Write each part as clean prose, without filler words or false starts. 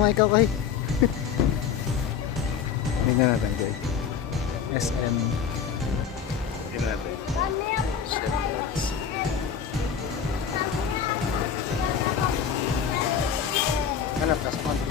mo ikaw kay. Tingnan natin guys. SM. Tingnan natin. Hanap ka sa konti.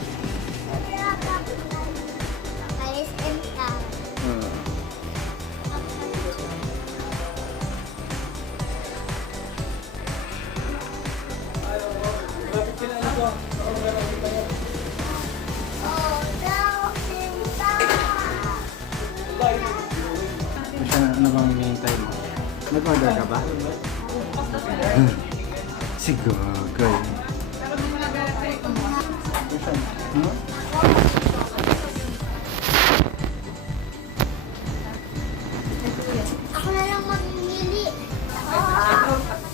Ano bang hinihintay mo? Nag-order ka ba? Sigagay. Ako na lang mamimili.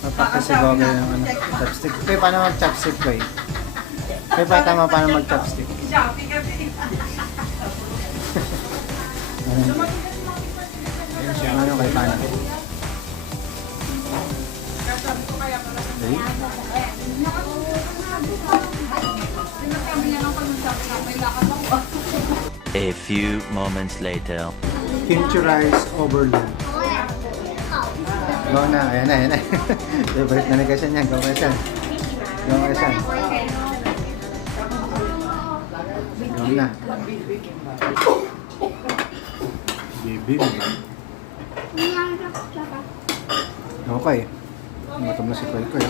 Napaka si Gogay ng ano, chopstick. Kaya paano mag-chopstick ko eh? Kaya pa tama paano mag-chopstick? Ano kay paano? Okay. A few moments later. Kimchi rice overload. Go na, ayan na, ayan na. Favorite na nagkasyan yan, go kayo syan. Go kayo syan. Go na. Bibi mo. Okay. Matom na si Koy Koy.